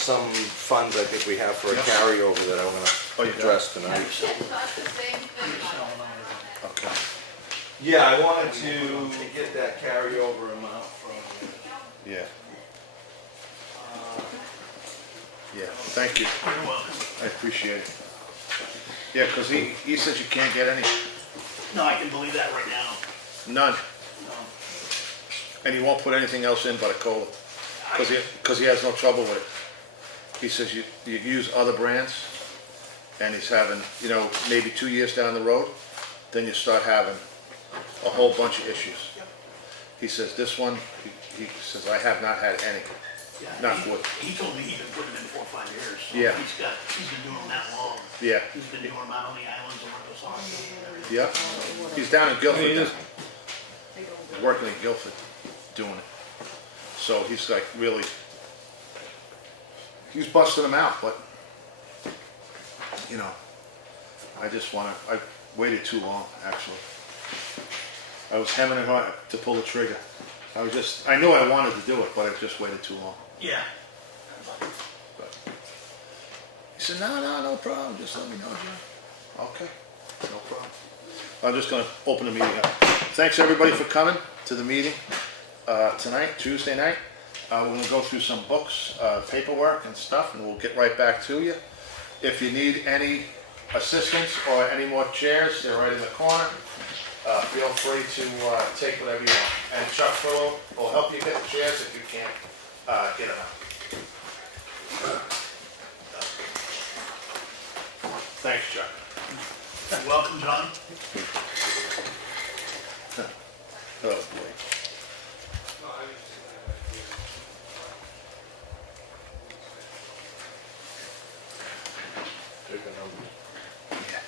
some funds I think we have for a carryover that I want to address tonight. Okay. Yeah, I wanted to get that carryover amount from you. Yeah. Yeah, thank you. You're welcome. I appreciate it. Yeah, because he says you can't get any, No, I can believe that right now. none, No. and he won't put anything else in but a cola, because he has no trouble with it. He says you use other brands, and he's having, you know, maybe 2 years down the road, then you start having a whole bunch of issues. He says this one, he says, I have not had any. Yeah, Not good. He told me he's been putting them in 4 or 5 years. So Yeah. He's been doing them that long. Yeah, He's been doing them out on the islands and working on yeah. He's down in Guilford now. He's working in Guilford, doing it. So he's like really, he's busting them out, but, you know, I waited too long, actually. I was hemming and hawing to pull the trigger. I knew I wanted to do it, but I just waited too long. Yeah. But he said, no problem, just let me know, John. Okay, no problem. I'm just gonna open the meeting up. Thanks everybody for coming to the meeting tonight, Tuesday night. We're gonna go through some books, paperwork and stuff, and we'll get right back to you. If you need any assistance or any more chairs, they're right in the corner. Feel free to take whatever you want. And Chuck Furlow will help you get the chairs if you can't get them out. Thanks, Chuck. You're welcome, John. Oh, boy. Take a number. Yeah.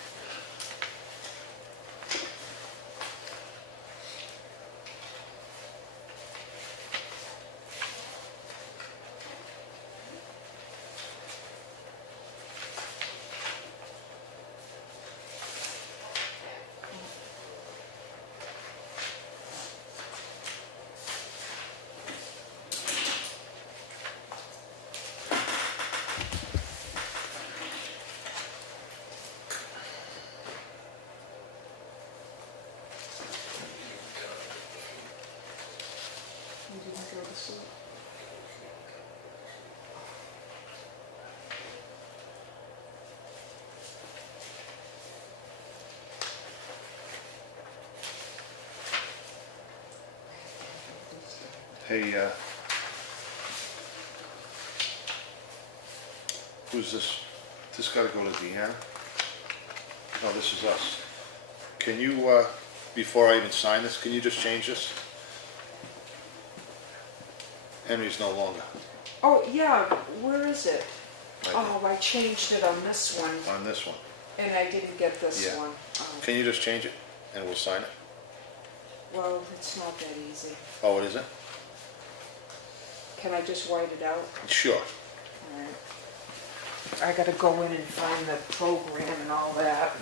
Hey, who's this? This gotta go to Deanna? No, this is us. Can you, before I even sign this, can you just change this? Henry's no longer Oh, yeah, where is it? right Oh, I changed it on this one, on this one. and I didn't get this Yeah. one. Can you just change it and we'll sign it? Well, it's not that easy. Oh, it isn't? Can I just white it out? Sure. Alright. I gotta go in and find the program and all that.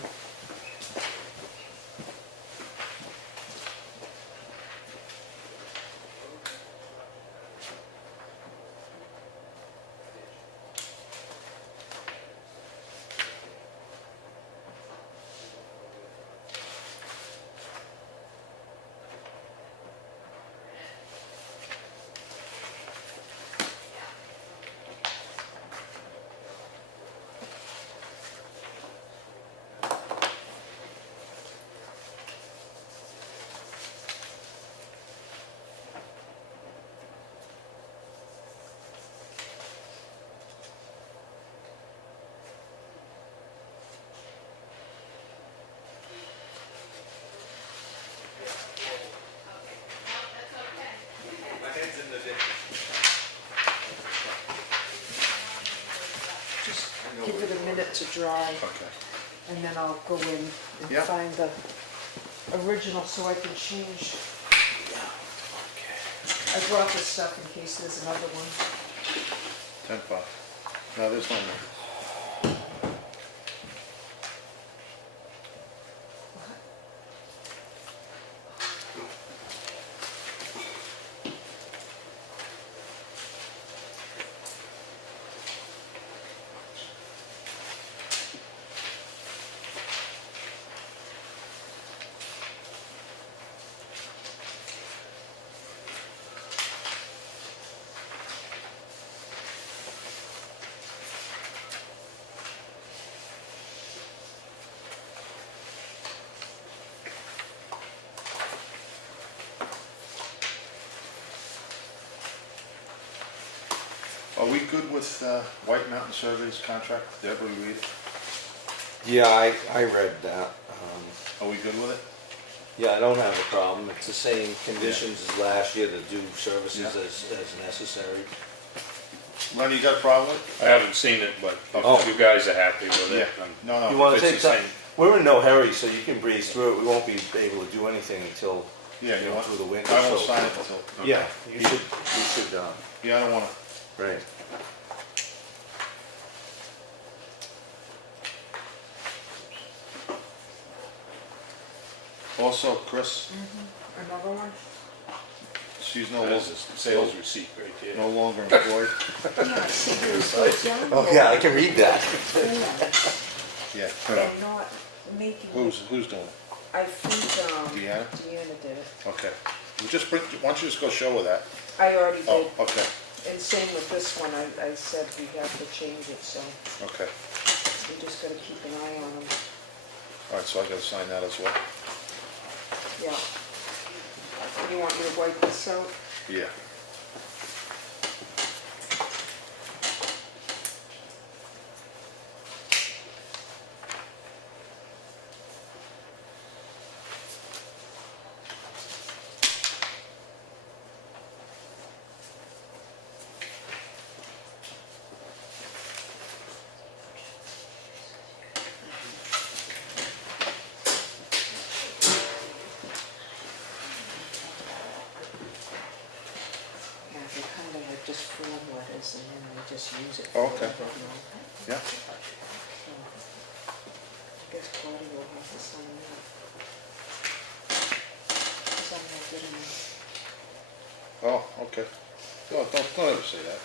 Just give it a minute to dry, Okay. and then I'll go in and Yeah. find the original so I can change. I brought this stuff in case there's another one. 10-5. No, there's no more. Are we good with White Mountain Survey's contract? Did everybody read it? Yeah, I read that. Are we good with it? Yeah, I don't have a problem. It's the same conditions as last year to do services Yeah. as necessary. Lenny, you got a problem with I haven't seen it, but Oh. if you guys are happy with it? it, Yeah. then No, You no. wanna if it's take the time? same. We're in no hurry, so you can breeze through it. We won't be able to do anything until, Yeah, you you know, want, through the winter. I won't so- sign it until. Yeah, you should, Yeah, I don't wanna. right. Also, Chris, Another one? she's no There's longer, a sales receipt right there. no longer employed. Yeah, see, there's those young Oh, yeah, I can read that. boys Yeah. and not making. Who's doing it? I think, Deanna? Deanna did it. Okay. You just bring, why don't you just go show her that? I already Oh, did. okay, And same with this one, I said we have to change it, so okay. we just gotta keep an eye on them. All right, so I gotta sign that as well. Yeah. You want me to wipe this out? Yeah. Yeah, they kind of like just form letters and then they just use it. Oh, for okay. whatever, you know. Yeah. So, I guess Claudia will have to sign that. 'Cause I'm not good enough. Oh, okay. No, don't ever say that.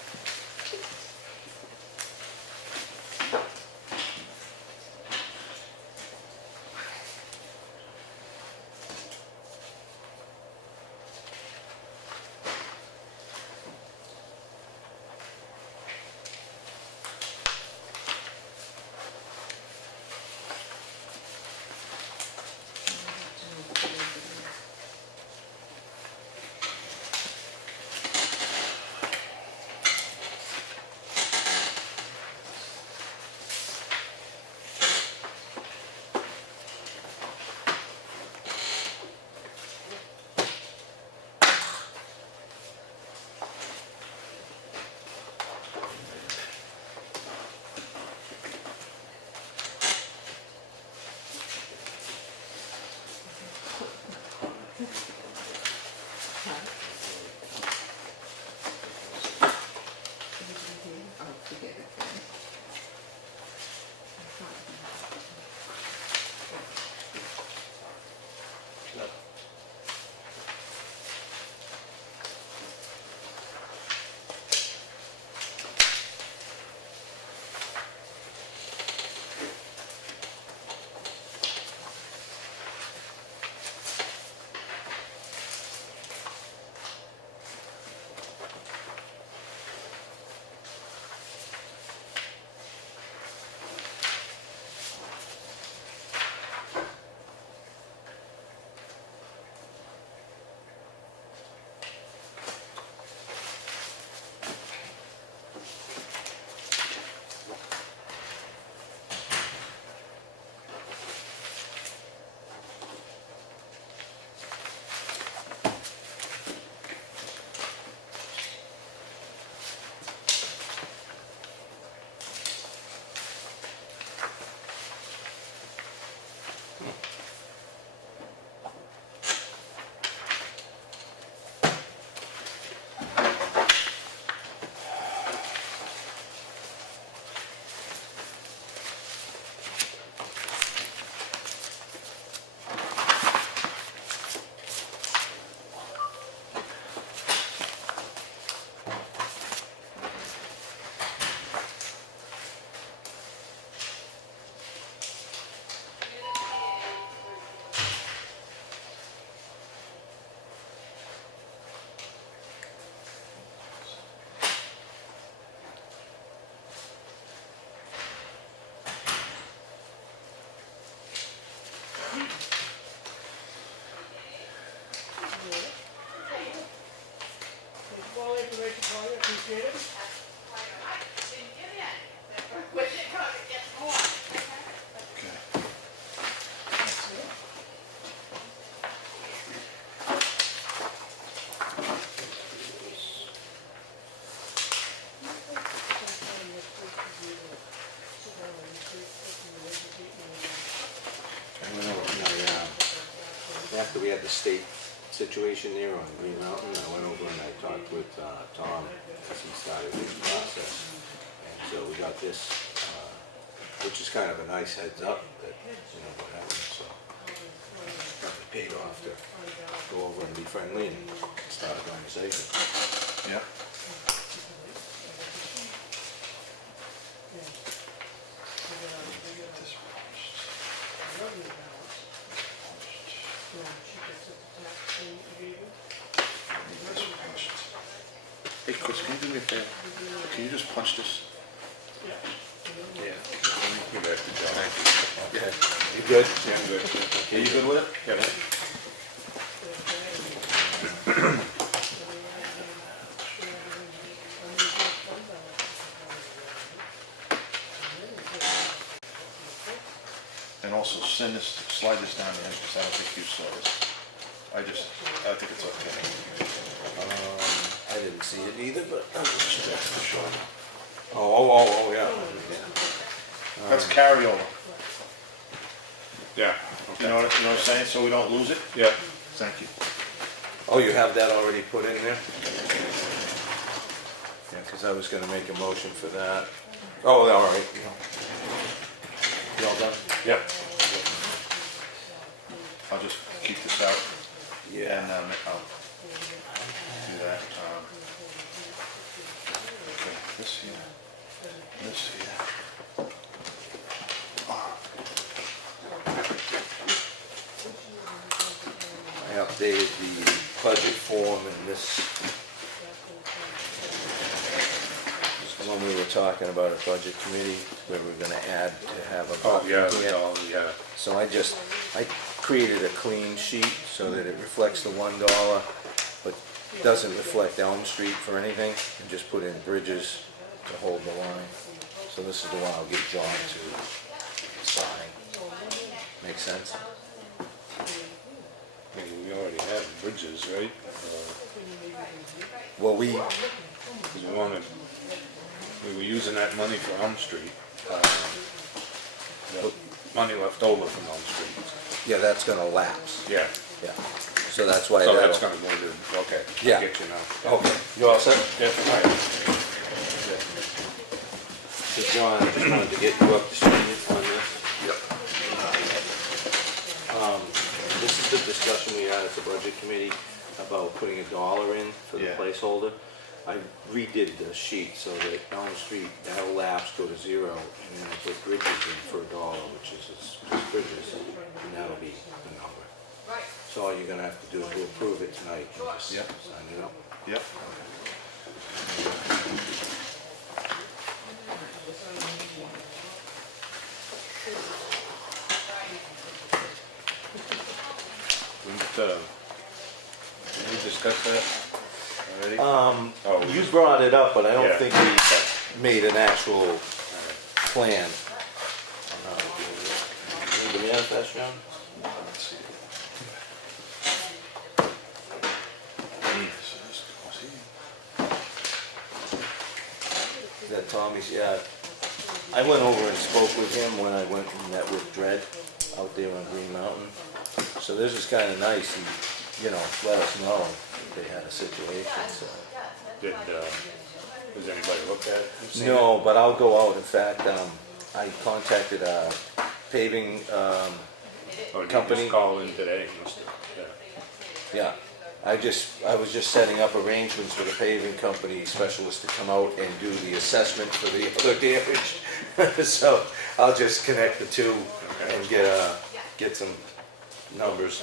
Oh, forget it. All information for you, appreciate it. after we had the state situation there on Green Mountain, I went over and I talked with Tom as he started his process. And so we got this, which is kind of a nice heads up that, you know, what happened, so. Probably paid off to go over and be friendly and start a conversation. Yeah. Hey Chris, can you do me a favor? Can you just punch this? Yeah. Give that to John. Thank you. Okay. You good? Yeah, I'm good. Are you good with it? Yeah. And also send this, slide this down there, because I don't think you saw this. I think it's okay. I didn't see it either, but I'm just checking. For sure. Oh, yeah. That's carryover. Yeah. You know what I'm saying? So we don't lose it? Yeah. Thank you. Oh, you have that already put in there? Yeah, because I was gonna make a motion for that. Oh, all right. You all done? Yep. I'll just keep this out Yeah. and I'll do that. Okay, this here, this here. I updated the budget form and this. When we were talking about a budget committee, where we're gonna add to have a. Oh, yeah, Yeah. yeah. So I created a clean sheet so that it reflects the $1, but doesn't reflect Elm Street for anything, and just put in bridges to hold the line. So this is the one I'll give John to sign. Make sense? I mean, we already have bridges, right? Well, we, Because we were using that money for Elm Street. The money left over from Elm Street. yeah, that's gonna lapse, Yeah. yeah. So that's why So that's that'll, gonna go to, okay. Yeah. Get you now. okay, you all set? Yeah. All right. So John, I just wanted to get you up to speed on this. Yep. This is the discussion we had at the budget committee about putting $1 in for the Yeah. placeholder. I redid the sheet so that Elm Street, that'll lapse, go to 0, and then I put bridges in for $1, which is just bridges, and that'll be the number. So all you're gonna have to do is approve it tonight and just Yep. sign it up. Yep. Did we discuss that already? Oh, we You just- brought it up, but I don't Yeah. think we made an actual plan on how to do it. Need the manifest, John? Let's see. So this goes here. Is that Tommy's? Yeah. I went over and spoke with him when I went and met with Dredd out there on Green Mountain. So this is kind of nice. He, let us know if they had a situation, so. Does anybody look at it? and see it? No, but I'll go out. In fact, I contacted a paving, Or did you company. just call in today? Must have, yeah. yeah. I was just setting up arrangements with a paving company specialist to come out and do the assessment for the other damage. So I'll just connect the two and get some numbers.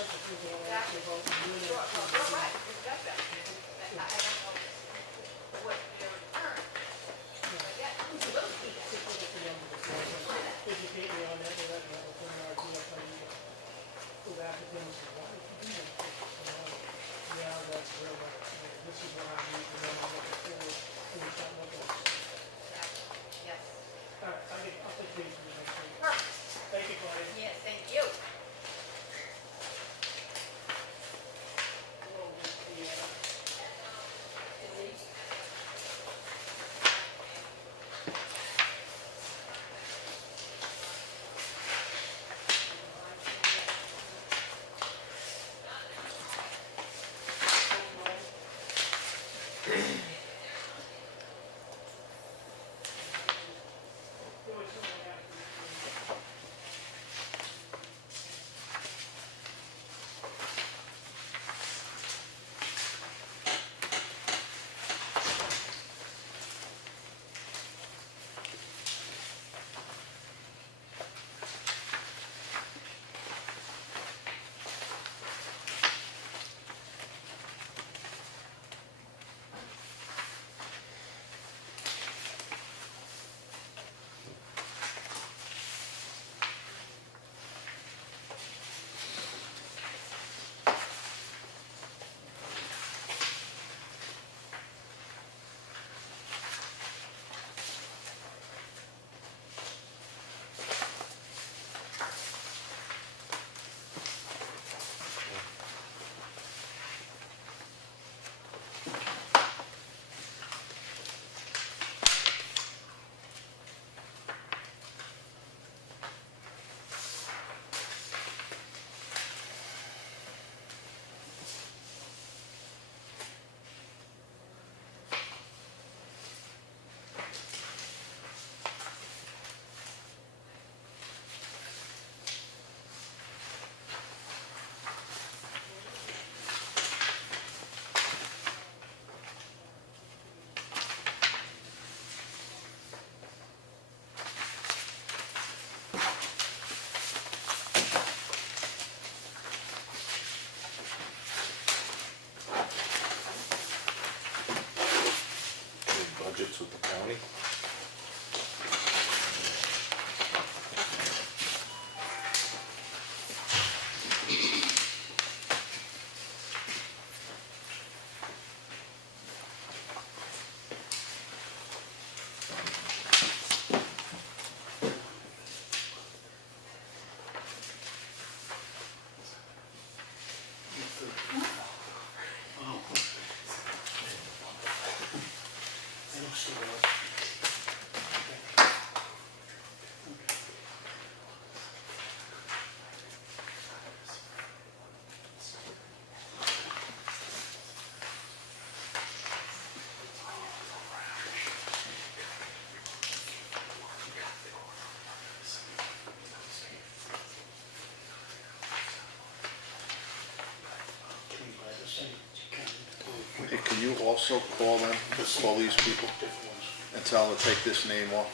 Yes, thank you. with the county. Oh. I don't see those. Hey, can you also call them, call these people, and tell them to take this name off?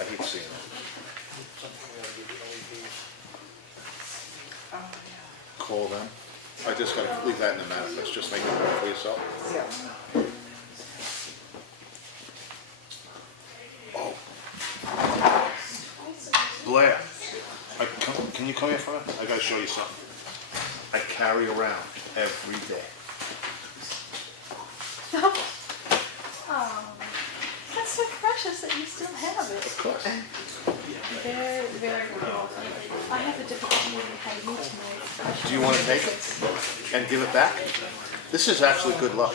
I hate seeing it. Oh, yeah. Call them. I just gotta leave that in the manifest, just make it work for yourself. Yeah. Oh. Blair, can you come here for a minute? I gotta show you something. I carry around every day. Oh, that's so precious that you still have it. Of course. Very, very cool. I have the difficulty of having you tonight. Do you want to take it and give it back? This is actually good luck.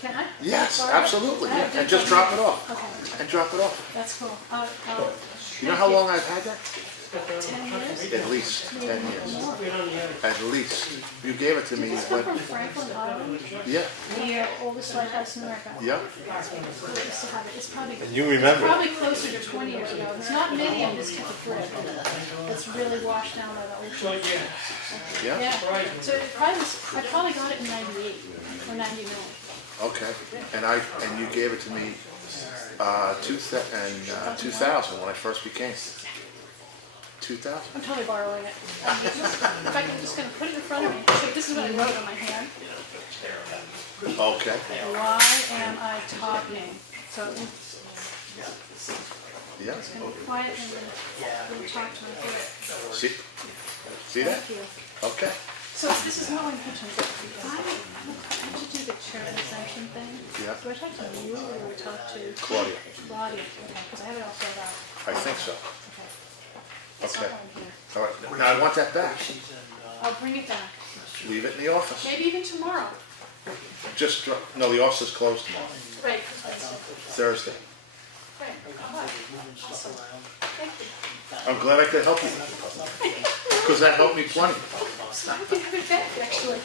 Can I? Yes, All right. absolutely. And just drop it off. Okay, And drop it off. that's cool. You know how long I've had that? 10 years? At least 10 years. At least. You gave it to me Did this come when, from Franklin Island? yeah, The oldest lighthouse in America. yeah. We used to have it. It's probably, And you remember? probably closer to 20 years ago. There's not many of this type of brick that's really washed down by the ocean. Yeah? Yeah, so it probably was, I probably got it in 98 or 99. Okay. And you gave it to me 2000 when I first became. 2000. I'm totally borrowing it. In fact, I'm just gonna put it in front of me. So this is what I wrote on my hand. Okay. Why am I talking? So I'm Yeah. gonna be quiet and then talk to my boy. See that? Thank you. Okay. So this is no impeachment. I have to do the chair exemption thing. Yeah. Do I talk to you or do I talk to Claudia. Claudia? Okay, because I have it all filled out. I think so. Okay. It's Okay. not on here. All right. Now I want that back. I'll bring it back. Leave it in the office. Maybe even tomorrow. Just, no, the office is closed tomorrow. Right, it's Wednesday. Thursday. Right. All right. Awesome. Thank you. I'm glad I could help you. Because that helped me plenty. So I can have it back, actually.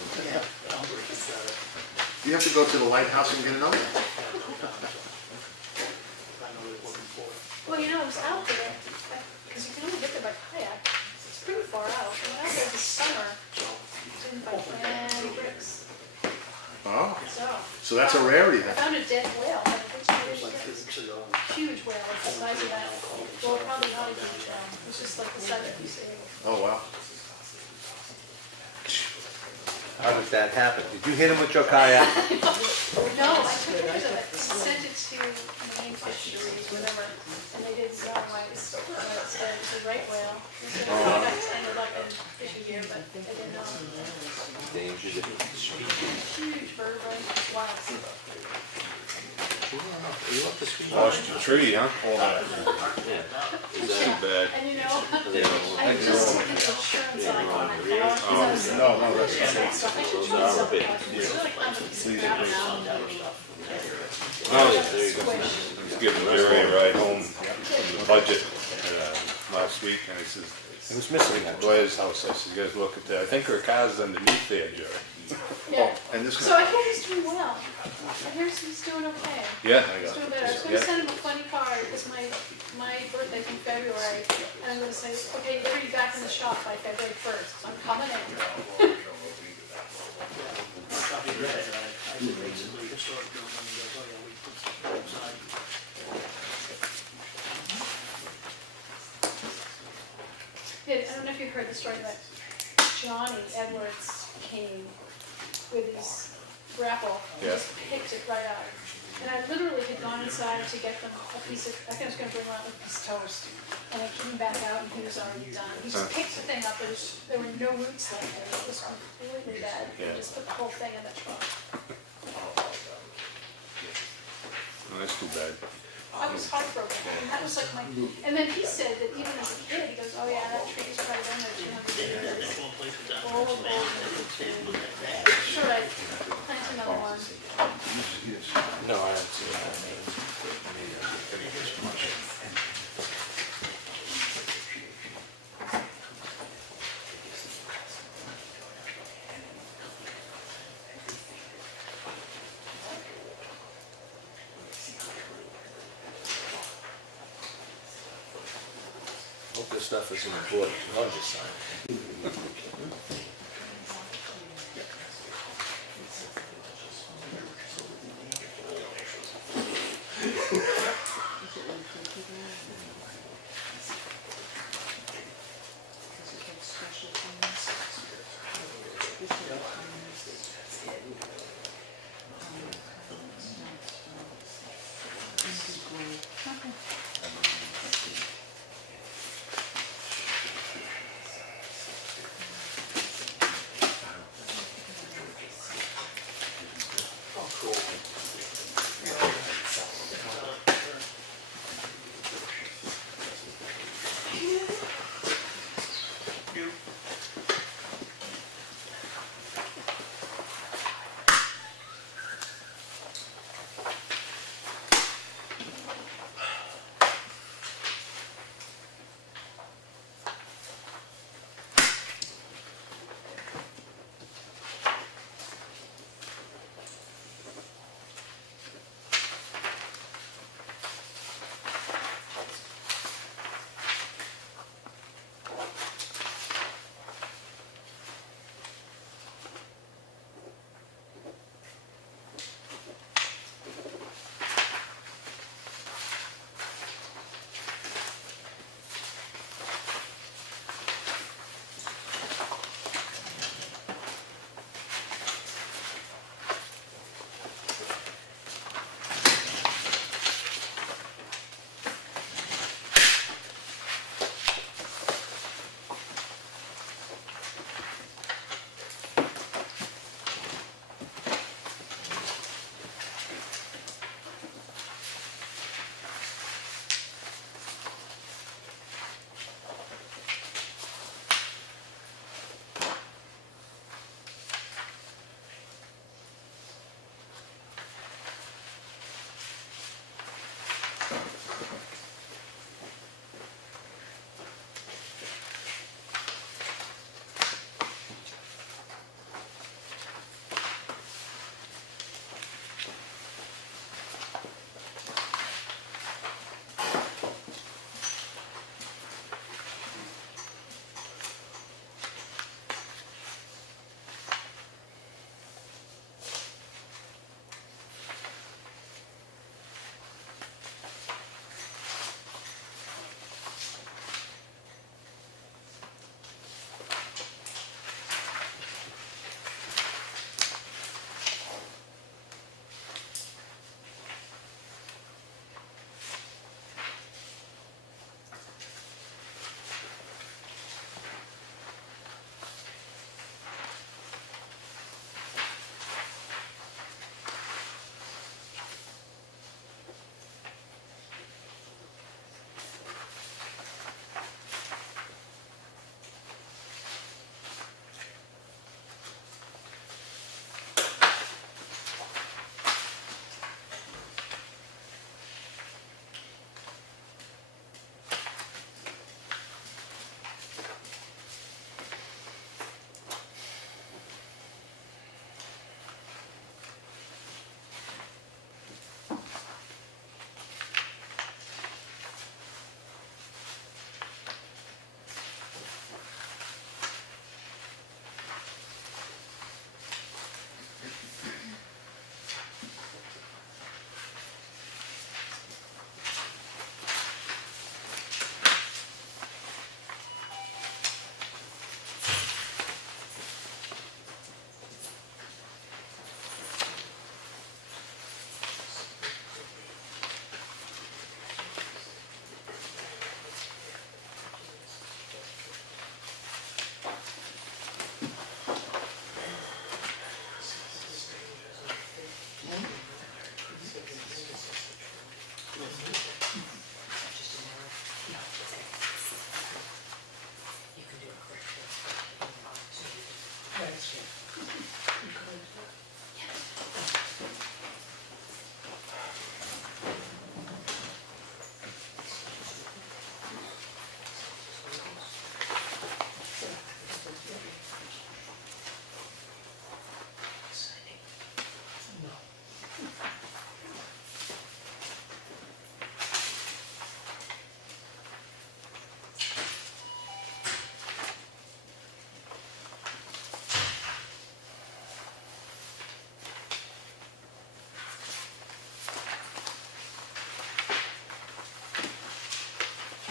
You have to go to the lighthouse and get another one. Well, you know, I was out there, because you can only get there by kayak. It's pretty far out. I went out there this summer, didn't buy any bricks. Oh, So, so that's a rarity I then. found a dead whale. I think it's really huge whale, like the size of that. Well, probably not a huge whale. It was just like the size of a piece of Oh, wow. How did that happen? Did you hit him with your kayak? No, I took pictures of it, sent it to Maine Fisheries, whatever, and they did It's a right whale. It's ended up in fishing gear, but they didn't know. Dangerous. Huge vertebrae, it's wild. Are you up to speed? Lost your tree, huh? All that. Yeah. Too bad. And you know, I just did the insurance on my car, because I was. No, that's, So I should try something. It's really complicated. Oh, yeah, there you go. I was giving Jerry a ride home from the budget last week, and he says, It was missing that. Claudia's house. I said, you guys look at that. I think her car's underneath there, Jerry. Yeah. and this So I hear he's doing well. I hear he's doing okay. Yeah. He's doing better. I was gonna send him a funny card, it's my birthday's in February, and I'm gonna say, okay, you're gonna be back in the shop by February 1st, so I'm coming in. I don't know if you heard the story, but Johnny Edwards came with his grapple and Yeah. just picked it right out. And I literally had gone inside to get them a piece of, I think I was gonna bring out a piece of toast. And I came back out and he was already done. He just picked the thing up, there were no roots left in it, it was completely dead. He Yeah. just put the whole thing in the truck. Well, that's too bad. I was heartbroken, and that was like my, and then he said that even as a kid, he goes, oh yeah, that tree is probably been there 200 years. Old, old. Sure, I plant another one. No, I haven't seen that. Hope this stuff isn't important. I'm just signing.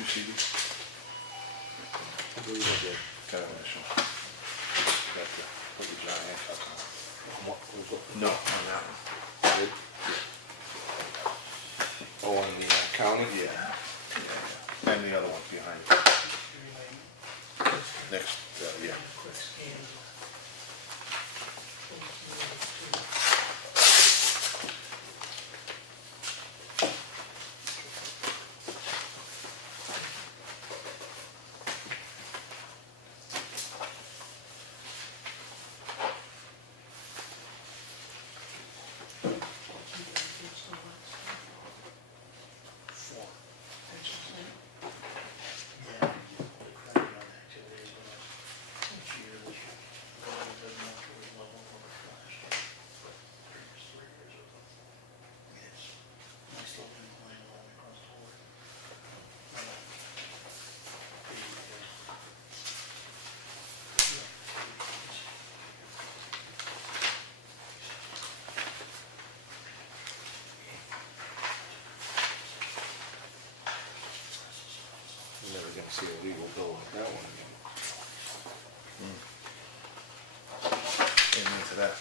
see these? I believe I did. Kind of initial. Put your John Hancock on. No, on that one. Did? Oh, on the county? Yeah. And the other one behind it. Next, yeah. Quick scan. You're never gonna see a legal bill like that one again. Amen to that.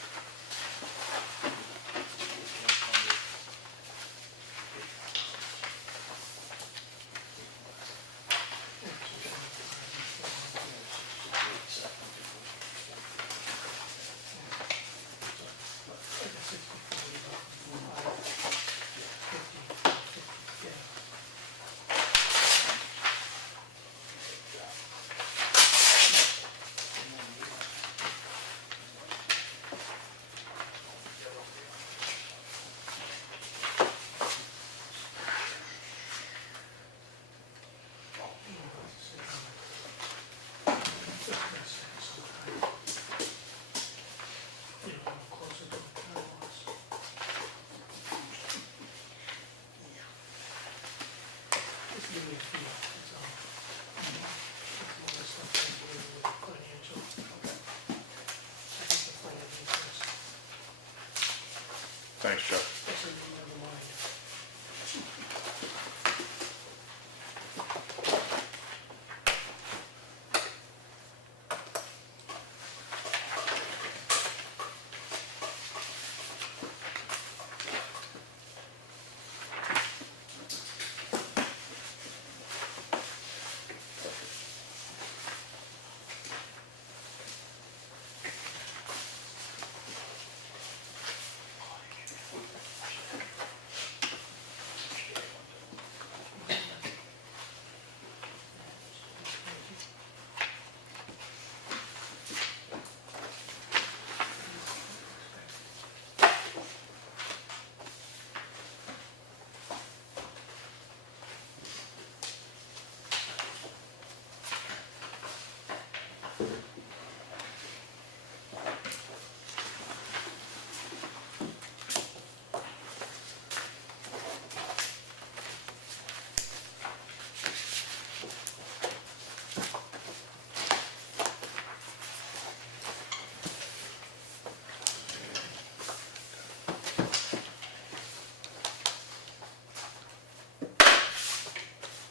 Thanks, Chuck.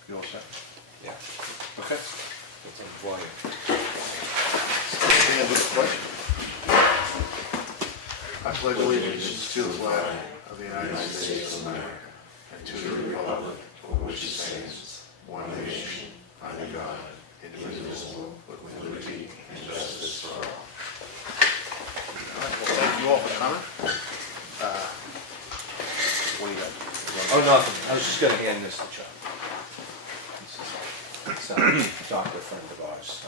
You all set? Yeah. Okay. That's a volume. Stand with the pledge. I pledge allegiance to the flag of the United States of America and to the republic for which it stands, one nation, under God, indivisible, with liberty and justice for all. All right, well, thank you all for coming. What do you got? Oh, nothing. I was just gonna hand this to Chuck. It's a doctor friend of ours,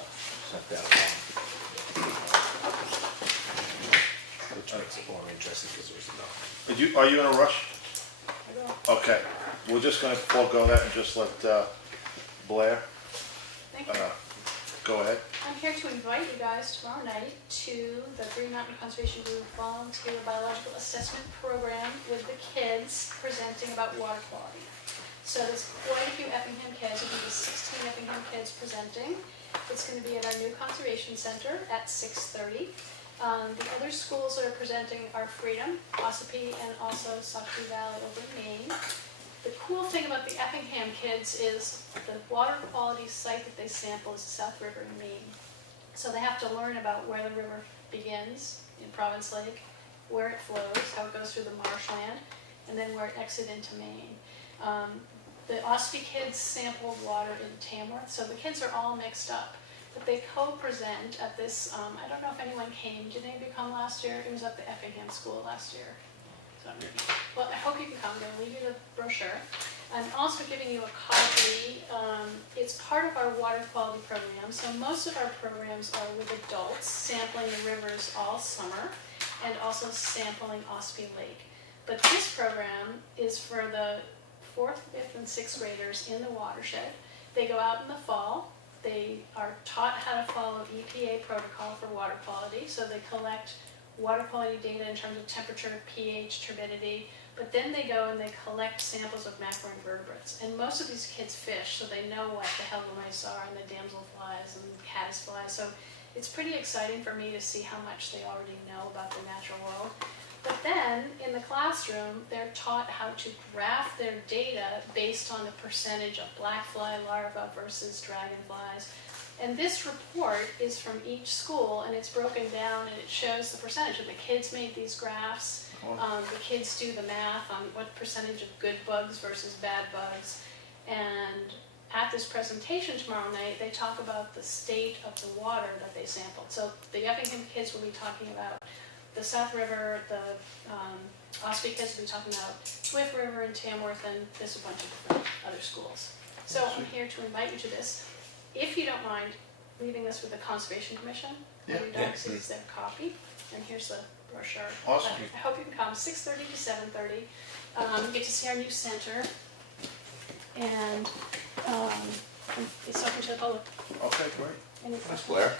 sent that along. Which makes it more interesting because there's no. Are you in a rush? Okay, we're just gonna forego that and just let Blair, Thank you. go ahead. I'm here to invite you guys tomorrow night to the Green Mountain Conservation Group Volunteer Biological Assessment Program with the kids presenting about water quality. So there's quite a few Effingham kids, I think there's 16 Effingham kids presenting. It's going to be at our new conservation center at 6:30. The other schools that are presenting are Freedom, Espie, and also Saukville Valley over in Maine. The cool thing about the Effingham kids is the water quality site that they sample is the South River in Maine. So they have to learn about where the river begins in Province Lake, where it flows, how it goes through the marshland, and then where it exits into Maine. The Espie kids sampled water in Tamworth, so the kids are all mixed up. But they co-present at this, I don't know if anyone came, did anybody come last year? It was at the Effingham School last year. So, well, I hope you can come, I'm gonna leave you the brochure. I'm also giving you a copy, it's part of our water quality program, so most of our programs are with adults, sampling the rivers all summer, and also sampling Espie Lake. But this program is for the 4th, 5th, and 6th graders in the watershed. They go out in the fall, they are taught how to follow EPA protocol for water quality, so they collect water quality data in terms of temperature, pH, turbidity, but then they go and they collect samples of macroinvertebrates. And most of these kids fish, so they know what the hellenites are and the damselflies and caddisflies. So it's pretty exciting for me to see how much they already know about the natural world. But then in the classroom, they're taught how to graph their data based on the percentage of blackfly larvae versus dragonflies. And this report is from each school, and it's broken down, and it shows the percentage. And the kids made these graphs. The kids do the math on what percentage of good bugs versus bad bugs. And at this presentation tomorrow night, they talk about the state of the water that they sampled. So the Effingham kids will be talking about the South River, the Espie kids will be talking about Swift River and Tamworth, and there's a bunch of different other schools. So I'm here to invite you to this. If you don't mind leaving this with the Conservation Commission, Yeah. your dog sees their copy, and here's the brochure. Awesome. I hope you can come, 6:30 to 7:30. You get to see our new center, and it's open to the public. Okay, great. Any Thanks, questions? Blair.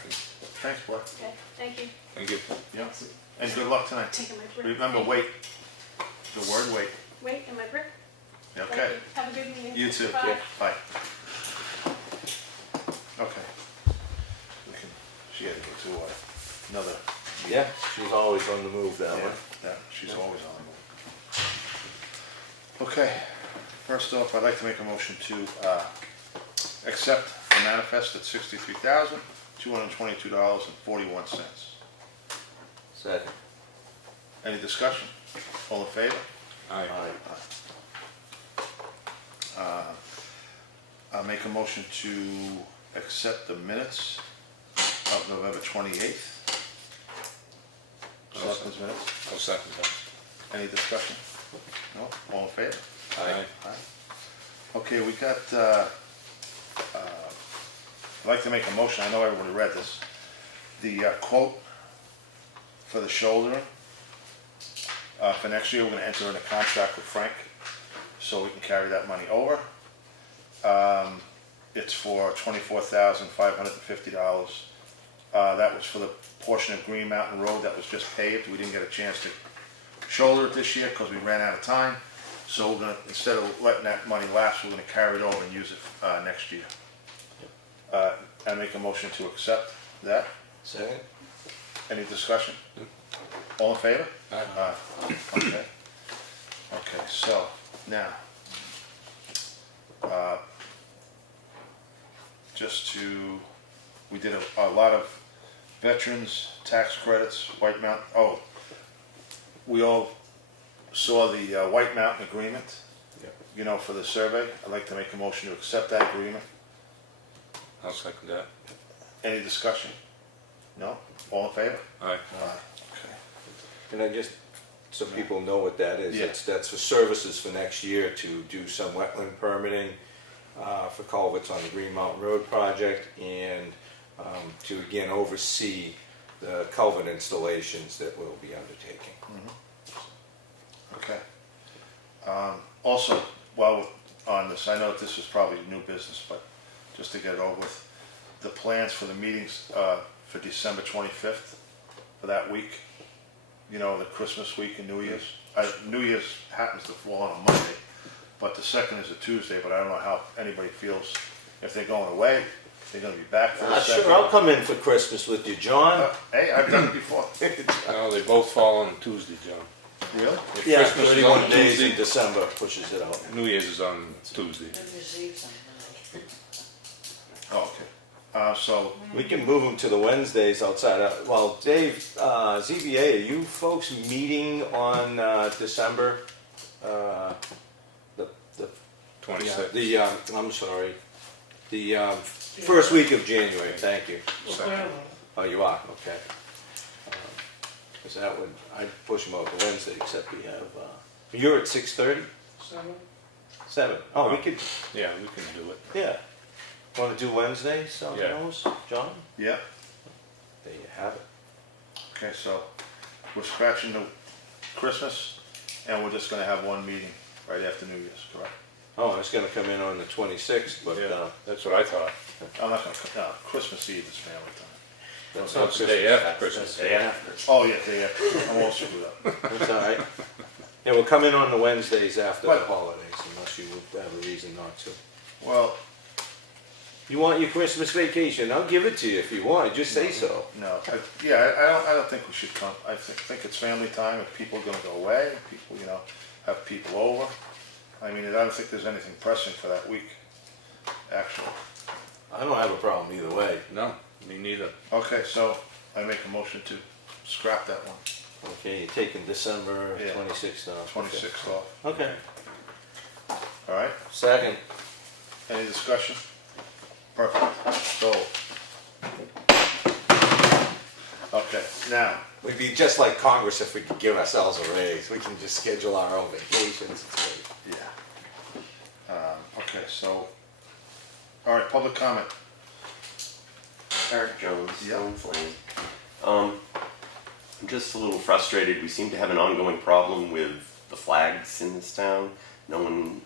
Thanks, Blair. Okay, thank you. Thank you. Yeah. And good luck tonight. Taking my brick. Remember, wait. The word wait. Wait, and my brick. Thank Okay. you. Have a good meeting. You too. Bye. Bye. Okay. She had to go to another. Yeah, she's always on the move that Yeah, way. yeah, she's always on the move. Okay, first off, I'd like to make a motion to accept the manifest at $63,222.41. Second. Any discussion? All in favor? Aye. I'll make a motion to accept the minutes of November 28th. Selectmen's minutes. I'll second that. Any discussion? No? All in favor? Aye. Aye. Okay, we got, I'd like to make a motion, I know everybody read this. The quote for the shouldering, for next year, we're gonna enter in a contract with Frank, so we can carry that money over. It's for $24,550. That was for the portion of Green Mountain Road that was just paved. We didn't get a chance to shoulder it this year because we ran out of time. So we're gonna, instead of letting that money lapse, we're gonna carry it over and use it next year. I make a motion to accept that. Second. Any discussion? All in favor? Aye. Okay. Okay, so now, just to, we did a lot of veterans, tax credits, White Mountain, we all saw the White Mountain agreement, Yep. you know, for the survey. I'd like to make a motion to accept that agreement. I'll second that. Any discussion? No? All in favor? Aye. Okay. And I just, so people know what that is, Yeah. that's for services for next year to do some wetland permitting for culverts on the Green Mountain Road project, and to again oversee the culvert installations that we'll be undertaking. Okay. Also, while we're on this, I know that this is probably new business, but just to get it over with, the plans for the meetings for December 25th, for that week, you know, the Christmas week and New Year's. New Year's happens to fall on a Monday, but the second is a Tuesday, but I don't know how anybody feels, if they're going away, they're gonna be back for the second. Sure, I'll come in for Christmas with you, John. Hey, I've done it before. No, they both fall on Tuesday, John. Really? Yeah, Christmas is 31 on days in Tuesday. December pushes it out. New Year's is on Tuesday. Oh, okay. So, We can move them to the Wednesdays outside of, well, Dave, ZBA, are you folks meeting on December? The 26th. I'm sorry, the first week of January, thank you. Second. Oh, you are, okay. Because that would, I'd push them out to Wednesday, except we have, you're at 6:30? 7. Oh, we could, Yeah, we can do it. yeah. Want to do Wednesday, so Yeah. knows, John? yeah, There you have it. okay, so we're scratching the Christmas, and we're just gonna have one meeting right after New Year's, correct? Oh, I was gonna come in on the 26th, but, Yeah, that's what I thought. I'm not gonna, no, Christmas Eve is family time. that's No, not it's the day Christmas. after Christmas. Day after. Oh, yeah, yeah, I'm all screwed up. That's all right. Yeah, we'll come in on the Wednesdays after the What? holidays, unless you would have a reason not to. Well, You want your Christmas vacation, I'll give it to you if you want, just say so. no, I don't think we should come, I think it's family time, if people are gonna go away, people, you know, have people over. I mean, I don't think there's anything pressing for that week, actually. I don't have a problem either way. No, me neither. Okay, so I make a motion to scrap that one, Okay, you're taking December Yeah. 26th off. 26th off, Okay, all right? second. Any discussion? Perfect, so. Okay, now, We'd be just like Congress if we could give ourselves a raise. We can just schedule our own vacations. It's great. yeah. Okay, so, all right, public comment. Eric Jones, Yeah. Stone Flame. I'm just a little frustrated. We seem to have an ongoing problem with the flags in this town. No one,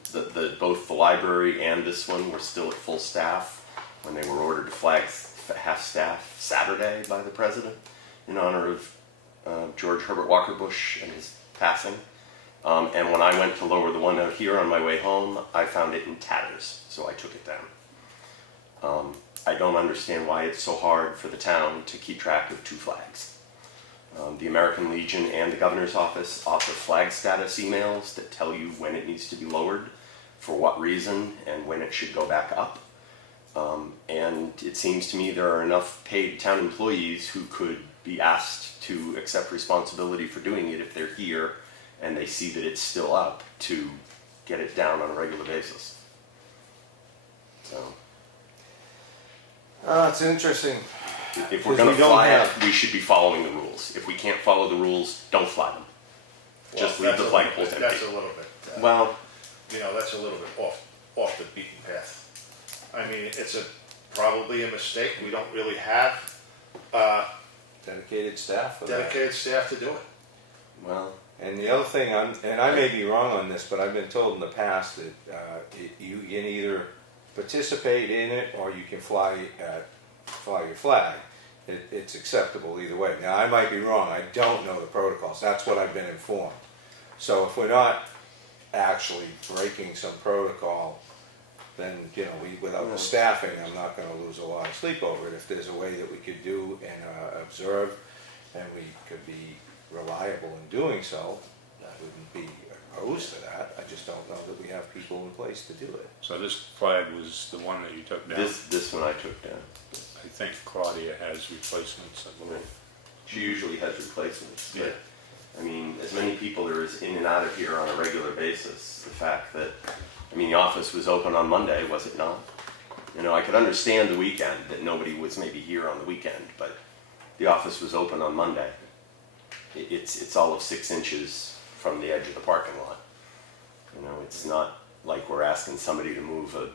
both the library and this one were still at full staff when they were ordered to flag half staff Saturday by the president in honor of George Herbert Walker Bush and his passing. And when I went to lower the one out here on my way home, I found it in tatters, so I took it down. I don't understand why it's so hard for the town to keep track of two flags. The American Legion and the Governor's Office offer flag status emails that tell you when it needs to be lowered, for what reason, and when it should go back up. And it seems to me there are enough paid town employees who could be asked to accept responsibility for doing it if they're here and they see that it's still up, to get it down on a regular basis. So, It's interesting. if we're Because gonna we don't fly it, have- we should be following the rules. If we can't follow the rules, don't fly them. Just Well, leave the that's a flagpoles little bit- empty. That's a little bit, Well, you know, that's a little bit off the beaten path. I mean, it's probably a mistake, we don't really have Dedicated staff for that. dedicated staff to do it. well, And the other thing, and I may be wrong on this, but I've been told in the past that you can either participate in it or you can fly your flag. It's acceptable either way. Now, I might be wrong. I don't know the protocols. That's what I've been informed. So if we're not actually breaking some protocol, then, you know, without the staffing, I'm not going to lose a lot of sleep over it. If there's a way that we could do and observe, and we could be reliable in doing so, I wouldn't be opposed to that. I just don't know that we have people in place to do it. So this flag was the one that you took down. this one I took down. I think Claudia has replacements, I believe. She usually has replacements, Yeah. but, I mean, as many people there is in and out of here on a regular basis, the fact that, I mean, the office was open on Monday, was it not? You know, I could understand the weekend, that nobody was maybe here on the weekend, but the office was open on Monday. It's all of 6 inches from the edge of the parking lot. You know, it's not like we're asking somebody to move a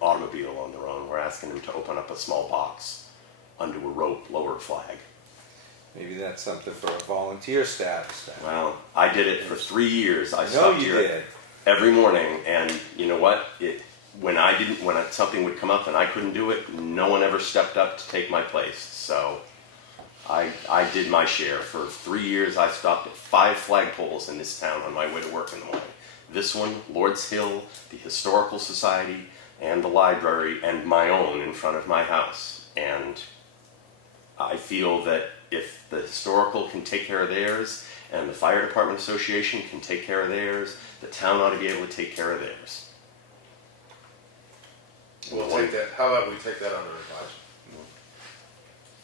automobile on their own. We're asking them to open up a small box, undo a rope, lower a flag. Maybe that's something for a volunteer status. Then. Well, I did it for 3 years. I I know stopped you here did. every morning, and you know what? When something would come up and I couldn't do it, no one ever stepped up to take my place. So I did my share. For 3 years, I stopped at 5 flagpoles in this town on my way to work in the morning. This one, Lord's Hill, the Historical Society, and the library, and my own in front of my house. And I feel that if the historical can take care of theirs, and the Fire Department Association can take care of theirs. The town ought to be able to take care of theirs. We'll take that, how about we take that under advisement?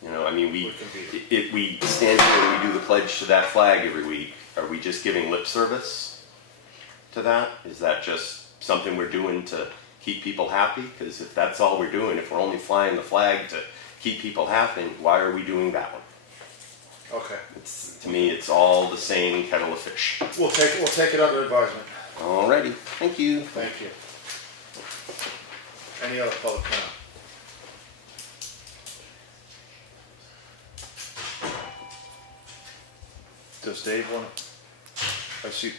You know, I mean, We can beat it. if we stand here and we do the pledge to that flag every week, are we just giving lip service to that? Is that just something we're doing to keep people happy? Because if that's all we're doing, if we're only flying the flag to keep people happy, why are we doing that one? Okay, To me, it's all the same kettle of fish. we'll take it under advisement. Alrighty, thank you. Thank you. Any other public comment? Does Dave want to, I see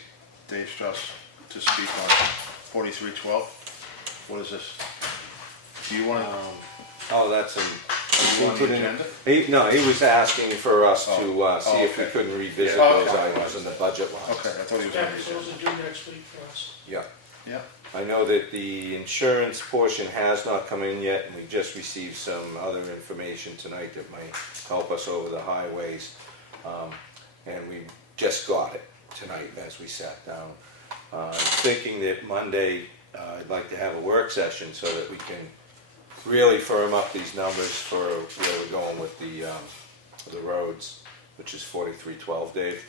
Dave Strauss to speak on 4312. What is this? Do you want to, Oh, that's an. you on the agenda? He was asking for us to see if we okay. couldn't revisit Yeah, those okay. items in the budget line. Okay, I thought he was Yeah, going we're to supposed to do next week for us. Yeah. Yeah, I know that the insurance portion has not come in yet, and we just received some other information tonight that might help us over the highways. And we just got it tonight as we sat down. I'm thinking that Monday, I'd like to have a work session so that we can really firm up these numbers for where we're going with the roads, which is 4312, Dave.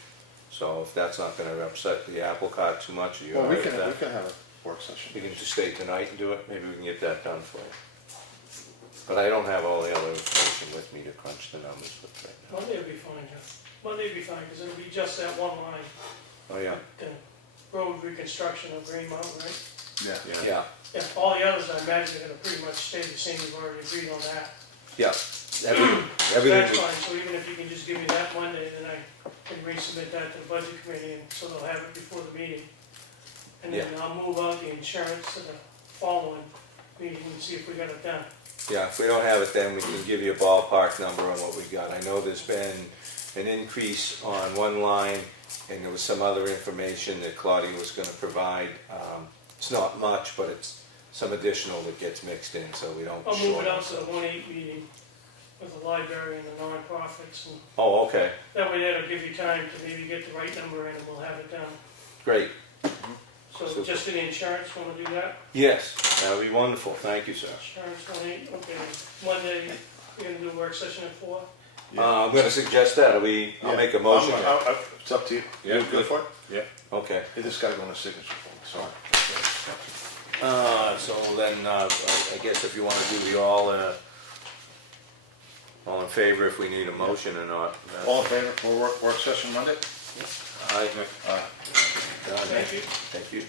So if that's not gonna upset the apple cart too much, are you all well, we right can with that? have a work session. We can just stay tonight and do it, maybe we can get that done for you. But I don't have all the other information with me to crunch the numbers with right now. Monday will be fine, Jeff. Monday will be fine, because it'll be just that one line, Oh, yeah? the road reconstruction of Green Mountain, right? Yeah. Yeah, Yeah, all the others, I imagine, are gonna pretty much stay the same, we've already agreed on that. yeah. So Everything, that's fine, so even if you can just give me that Monday, then I can resubmit that to the budget committee, and so they'll have it before the meeting. And then I'll move out the insurance to the following meeting and see if we got it done. yeah, if we don't have it, then we can give you a ballpark number on what we got. I know there's been an increase on one line, and there was some other information that Claudia was gonna provide. It's not much, but it's some additional that gets mixed in, so we don't. I'll move short it out to the ourselves. 1/8 meeting with the library and the nonprofits, and Oh, okay, that way that'll give you time to maybe get the right number in, and we'll have it done. great. So Super. just in the insurance, wanna do that? Yes, that would be wonderful, thank you, sir. Insurance 1/8, okay. Monday, we're gonna do a work session at 4? I'm gonna suggest that, I'll make a motion. It's up to you. Yeah, You good for it? Yeah. Okay. You just gotta go on a signature form, sorry. So then, I guess if you wanna do the all in favor if we need a motion or not. All in favor for work session Monday? Aye. Done. Thank you. Thank you.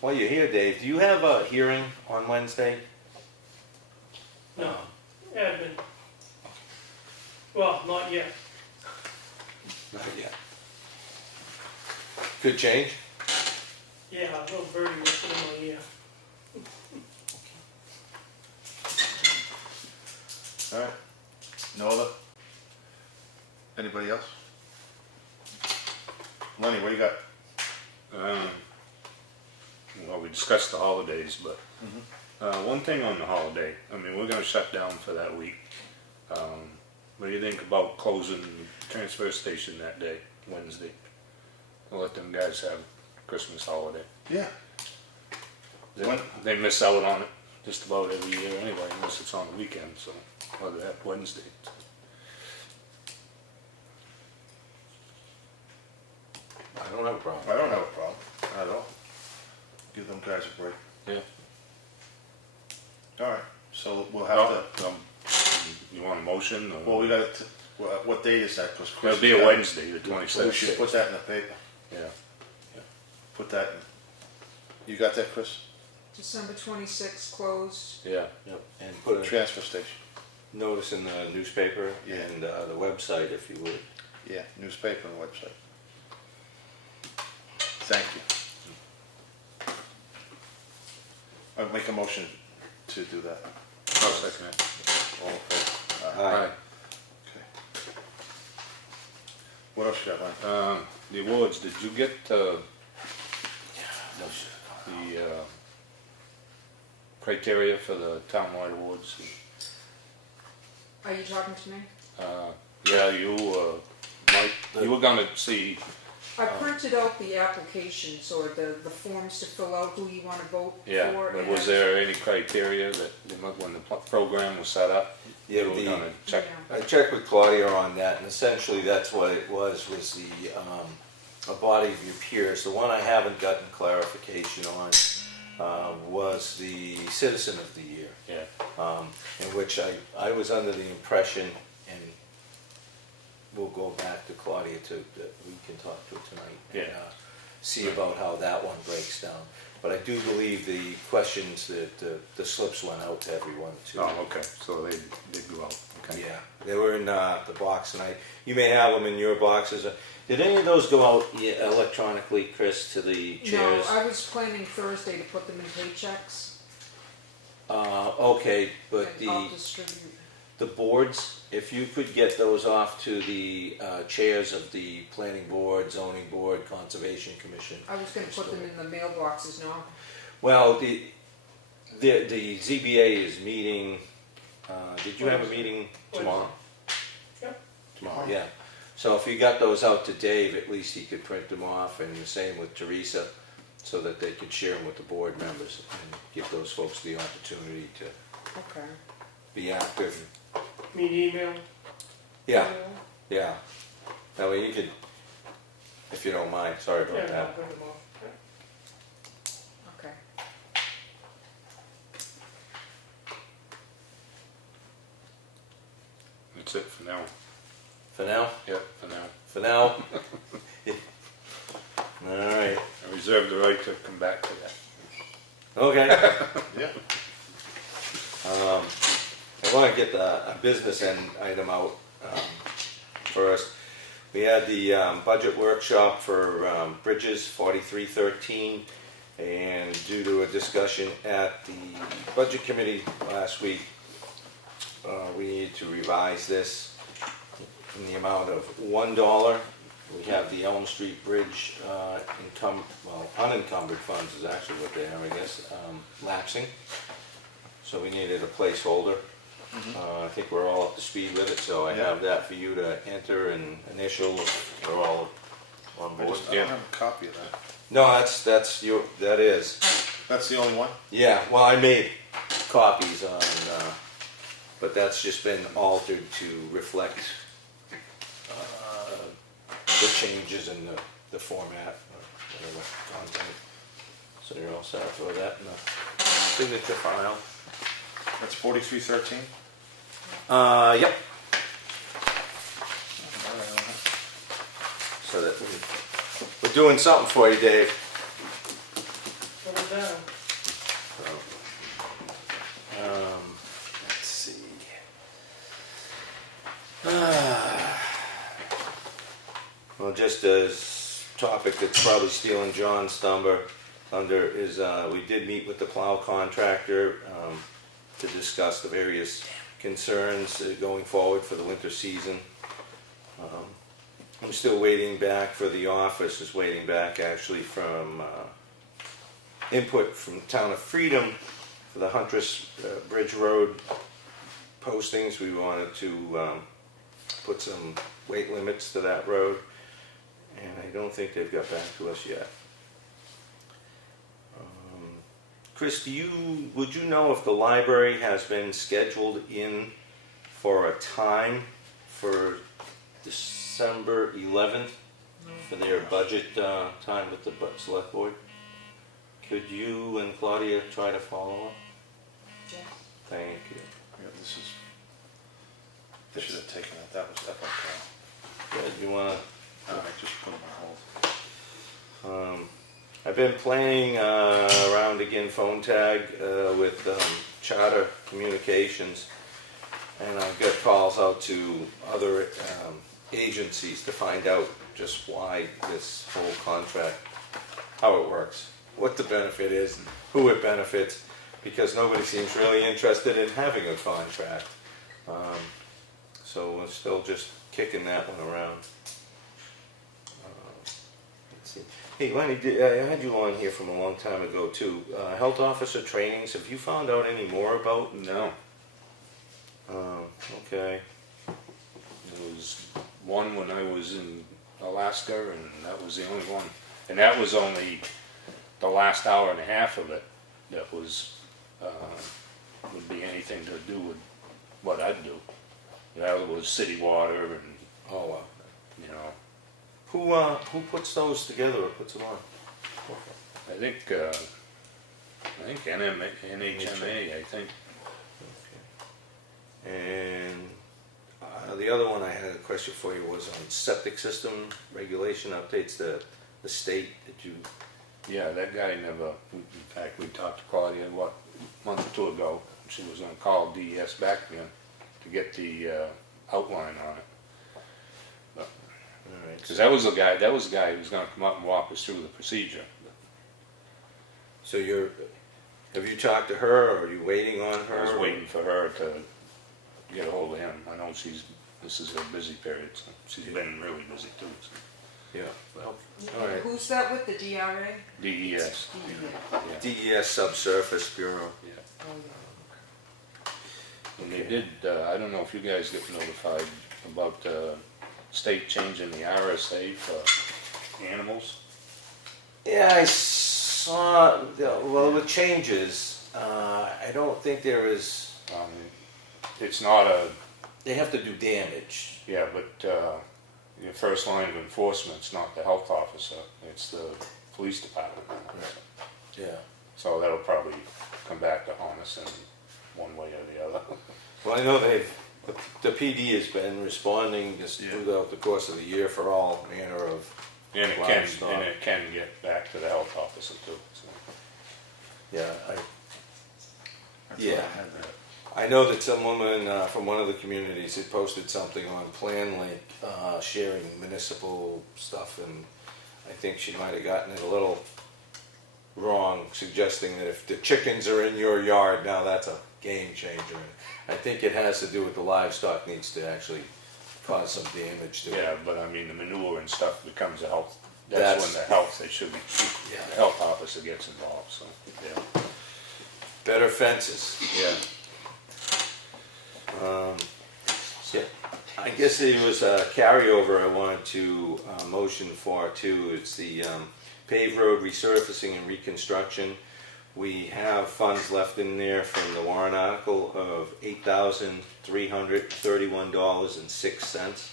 While you're here, Dave, do you have a hearing on Wednesday? No, admin. Well, not yet. Not yet. Could change? Yeah, a little birdie was put in my ear. All right. No other? Anybody else? Lenny, what you got? Well, we discussed the holidays, but one thing on the holiday, I mean, we're gonna shut down for that week. What do you think about closing the transfer station that day, Wednesday? We'll let them guys have Christmas holiday. Yeah. They miss out on it just about every year anyway, unless it's on the weekend, so why do they have Wednesday? I don't have a problem. I don't have a problem at all. Give them guys a break. Yeah. All right, so we'll have to, You want a motion? Or? well, we got to, what date is that? 'Cause Chris It'll be has a got- Wednesday, the We should 26th. put that in the paper. Yeah. Put that in. You got that, Chris? December 26th closed. Yeah. Yep. And put a Transfer station. notice in the newspaper Yeah. and the website if you would. Yeah, newspaper and website. Thank you. I'll make a motion to do that. I'll second it. All in favor? Aye. Okay. What else you got, Mike? The awards, did you get the criteria for the townwide awards? Are you talking to me? Yeah, Mike, you were gonna see, I printed out the applications or the forms to fill out who you want to vote yeah, for. but and was there any criteria that, when the program was set up? Yeah, You were gonna check, Yeah. I checked with Claudia on that, and essentially that's what it was the, a body of your peers. The one I haven't gotten clarification on, was the Citizen of the Year, yeah, in which I was under the impression, and we'll go back to Claudia that we can talk to tonight. And, Yeah. see about how that one breaks down. But I do believe the questions that, the slips went out to everyone too. oh, okay, so they did go out, okay. Yeah, they were in the box, and you may have them in your boxes. Did any of those go out electronically, Chris, to the chairs? No, I was planning Thursday to put them in paychecks. Okay, but And I'll distribute. the boards, if you could get those off to the chairs of the planning board, zoning board, conservation commission. I was gonna put them in the mailboxes now. Well, the ZBA is meeting, did you have a meeting tomorrow? Yep. Tomorrow, yeah. So if you got those out to Dave, at least he could print them off, and the same with Teresa, so that they could share them with the board members and give those folks the opportunity to Okay. be active. Me email. Yeah, yeah. That way you could, if you don't mind, sorry Yeah, about I'll that. print them off. Yeah. Okay. That's it for now. For now? Yep, for now. For now? All right, I reserve the right to come back to that. okay. Yeah. I want to get a business end item out first. We had the budget workshop for Bridges 4313, and due to a discussion at the budget committee last week, we need to revise this in the amount of $1. We have the Elm Street Bridge unencumbered funds is actually what they are, I guess, lapsing. So we needed a placeholder. I think we're all up to speed with it, so I have that for you to enter and initial. We're all on I board. just don't have a copy of that. No, that is. That's the only one? Yeah, well, I made copies on, but that's just been altered to reflect the changes in the format, or whatever, content. So you're all set for that in the signature file. That's 4313? Yep. So that we're doing something for you, Dave. Put it down. Let's see. Well, just as topic that's probably stealing John's thunder is we did meet with the plow contractor to discuss the various concerns going forward for the winter season. I'm still waiting back for the office, is waiting back actually from input from the town of Freedom for the Huntress Bridge Road postings. We wanted to put some weight limits to that road, and I don't think they've got back to us yet. Chris, would you know if the library has been scheduled in for a time for December 11th for their budget time with the select board? Could you and Claudia try to follow up? Yeah. Thank you. Yeah, this is... They should have taken it, that was FFL. Good, you wanna? I just put them on hold. I've been playing around again phone tag with Charter Communications, and I've got calls out to other agencies to find out just why this whole contract, how it works, what the benefit is, who it benefits, because nobody seems really interested in having a contract. So we're still just kicking that one around. Let's see. Hey Lenny, I had you on here from a long time ago too. Health officer trainings, have you found out any more about? No. Okay. There was one when I was in Alaska, and that was the only one. And that was only the last hour and a half of it that was, would be anything to do with what I'd do. That was city water and, Oh, wow. you know, Who puts those together or puts them on? I think NHMA, I think. And the other one I had a question for you was on septic system regulation updates, the state that you, Yeah, that guy never, in fact, we talked to Claudia, what, a month or two ago. She was gonna call DES back again to get the outline on it. all right. Because that was the guy who was gonna come up and walk us through the procedure. So have you talked to her, or are you waiting on her? I was waiting for her to get a hold of him. I know this is her busy period, so she's been really busy too. So. Yeah, well, all right. Who's that with, the DRA? DES. DEA. Yeah. DES Subsurface Bureau. Yeah. Oh, yeah. And they did, I don't know if you guys get notified about state changing the RSA for animals. Yeah, I saw, well, with changes, I don't think there is, It's not they have to do damage. yeah, but your first line of enforcement's not the health officer, it's the police department. Yeah. So that'll probably come back to haunt us in one way or the other. Well, I know the PD has been responding just throughout the course of the year for all manner of And it livestock. can get back to the health officer too. So. Yeah, That's Yeah. what I had there. I know that some woman from one of the communities had posted something on PlanLink sharing municipal stuff, and I think she might have gotten it a little wrong, suggesting that if the chickens are in your yard, now that's a game changer. I think it has to do with the livestock needs to actually cause some damage to it. Yeah, but I mean, the manure and stuff becomes a health, That's- that's when the health, they should be, Yeah. the health officer gets involved, so, yeah. Better fences. Yeah. Yeah, I guess it was a carryover I wanted to motion for too. It's the paved road resurfacing and reconstruction. We have funds left in there from the warrant article of $8,331.06.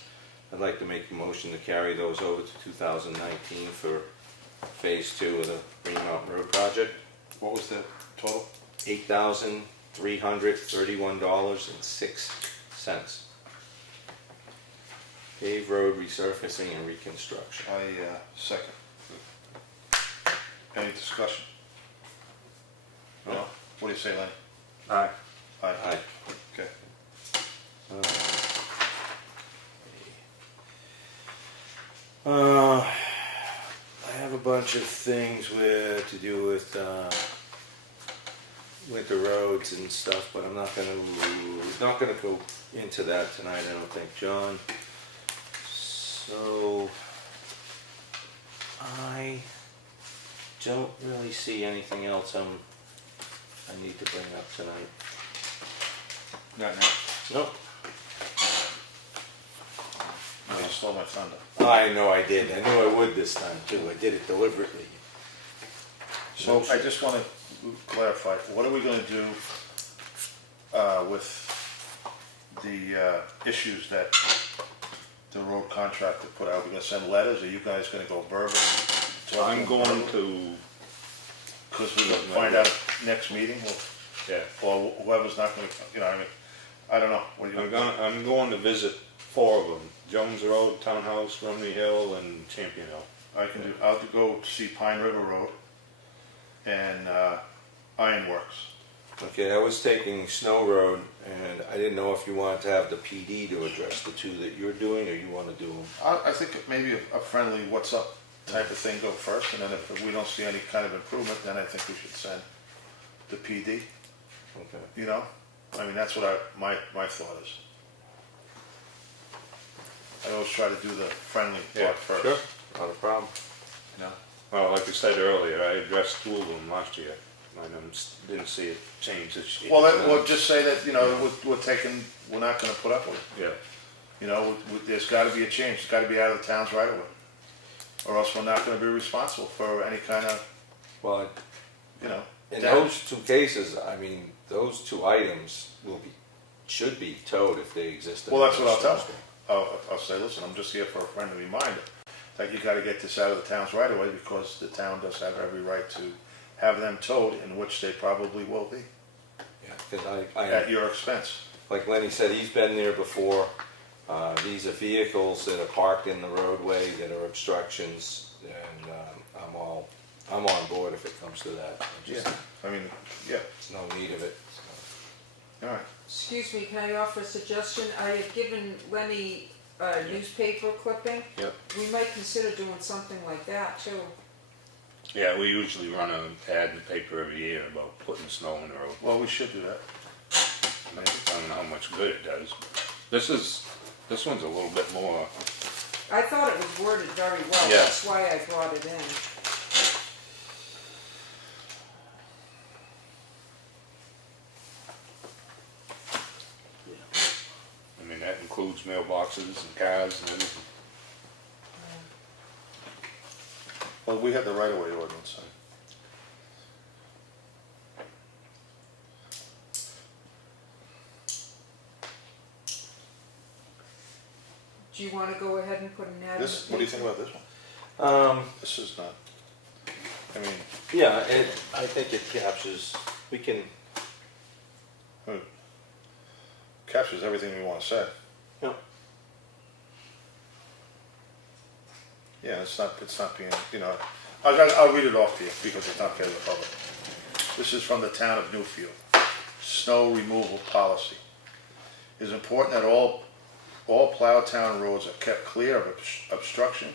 I'd like to make a motion to carry those over to 2019 for phase 2 of the Green Mountain Road project. What was the total? $8,331.06. Pave road resurfacing and reconstruction. I second. Any discussion? No? What do you say, Lenny? Aye. Aye. Aye. Okay. I have a bunch of things to do with the roads and stuff, but I'm not gonna go into that tonight, I don't think, John. So I don't really see anything else I need to bring up tonight. Not now? Nope. No, you stole my thunder. I know I did. I knew I would this time too. I did it deliberately. So I just want to clarify, what are we going to do with the issues that the road contractor put out? We're going to send letters, or are you guys going to go verbal? I'm going to, Because we're going to find out next meeting, yeah, or whoever's not going to, you know, I mean, I don't know. What do you? I'm going to visit 4 of them, Jones Road, Townhouse, Romney Hill, and Champion Hill. I'll go see Pine River Road and Ironworks. Okay, I was taking Snow Road, and I didn't know if you wanted to have the PD to address the 2 that you're doing, or you want to do them. I think maybe a friendly what's up type of thing go first, and then if we don't see any kind of improvement, then I think we should send the PD, Okay. you know? I mean, that's what my thought is. I always try to do the friendly Yeah, part first. Sure, not a problem. You know? Well, like I said earlier, I addressed 2 of them last year. I didn't see it change this year. Well, we'll just say that, we're not gonna put up with it. Yeah, There's gotta be a change, it's gotta be out of the town's right of way. Or else we're not gonna be responsible for any kind of, Well, in damage. those two cases, I mean, those two items should be towed if they exist. in Well, that's the what I'll tell registry. them. I'll say, listen, I'm just here for a friendly reminder, that you gotta get this out of the town's right of way, because the town does have every right to have them towed, in which they probably will be, Yeah, because at your expense. like Lenny said, he's been there before. These are vehicles that are parked in the roadway that are obstructions, and I'm on board if it comes to that. I mean, yeah, There's no need of it. all right. Excuse me, can I offer a suggestion? I had given Lenny a newspaper clipping. Yep. We might consider doing something like that too. yeah, we usually run an ad in the paper every year about putting snow in the road. Well, we should do that. I don't know how much good it does. This one's a little bit more, I thought it was worded very well, Yeah. that's why I brought it in. I mean, that includes mailboxes and cars and everything. Well, we have the right of way ordinance. Do you wanna go ahead and put an ad in the This, what do you think paper? about this one? Um, This is not, I mean, yeah, I think it captures, we can, captures everything we wanna say. Yeah. Yeah, it's not being, I'll read it off to you, because it's not fair to the public. This is from the town of Newfield. Snow removal policy. It is important that all plowed town roads are kept clear of obstruction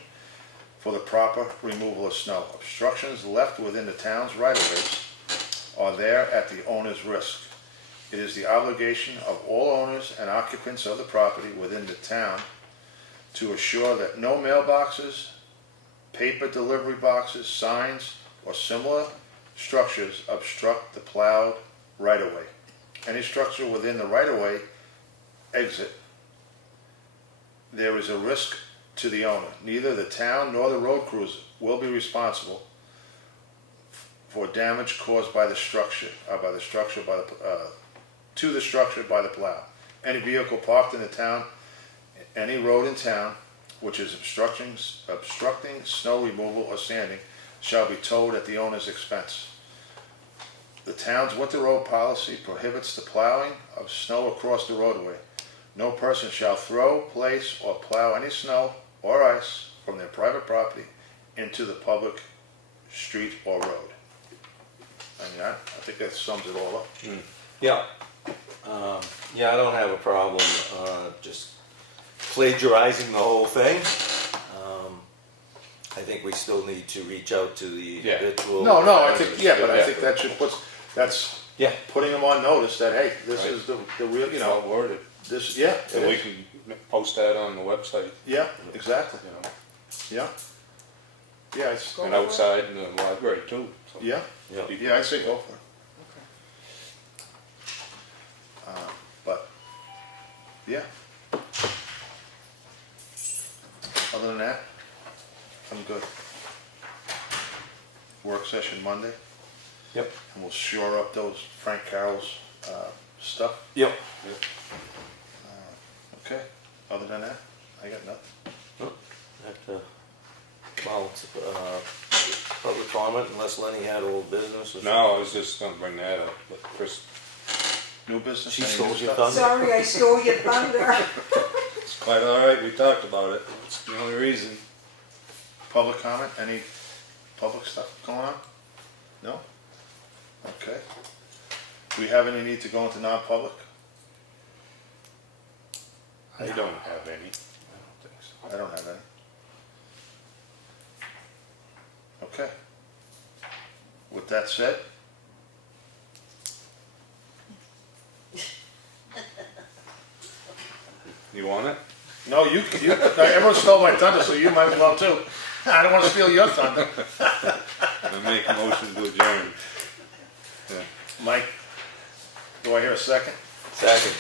for the proper removal of snow. Obstructions left within the town's right-of-ways are there at the owner's risk. It is the obligation of all owners and occupants of the property within the town to assure that no mailboxes, paper delivery boxes, signs, or similar structures obstruct the plowed right-of-way. Any structure within the right-of-way exit, there is a risk to the owner. Neither the town nor the road crews will be responsible for damage caused by the structure, to the structure by the plow. Any vehicle parked in the town, any road in town, which is obstructing snow removal or sanding, shall be towed at the owner's expense. The town's winter road policy prohibits the plowing of snow across the roadway. No person shall throw, place, or plow any snow or ice from their private property into the public street or road. I mean, I think that sums it all up. yeah. Yeah, I don't have a problem, just plagiarizing the whole thing. I think we still need to reach out to the Yeah. individual. No, I think, yeah, but I think that should that's Yeah, putting them on notice that, hey, this is the real, It's all worded. this, yeah. it And we is. can post that on the website, Yeah, exactly, you know, yeah. Yeah, it's, Go and for it. outside in the library too. So yeah, yeah. people- yeah, I'd say go for it. Okay. But, yeah. Other than that, I'm good. Work session Monday, Yep. and we'll shore up those Frank Carroll's stuff. Yep. Okay, other than that, I got nothing. Well, public comment unless Lenny had old business or something. No, I was just gonna bring that up, but Chris, New business? She any stole new your stuff? thunder. Sorry, I stole your thunder. it's quite all right, we talked about it, it's the only reason. Public comment, any public stuff going on? No? Okay. Do we have any need to go into non-public? I don't have any. I don't think so. I don't have any. Okay. With that said, You want it? no, everyone stole my thunder, so you might as well too. I don't want to steal your thunder. I make a motion to adjourn. Yeah. Mike, do I hear a second? Second.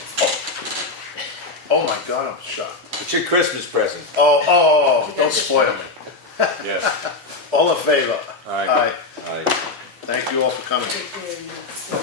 Oh my God, I'm shocked. It's your Christmas present. Oh, don't spoil me. Yes. All in favor? Aye. Aye. Aye. Thank you all for coming. Take care, you know.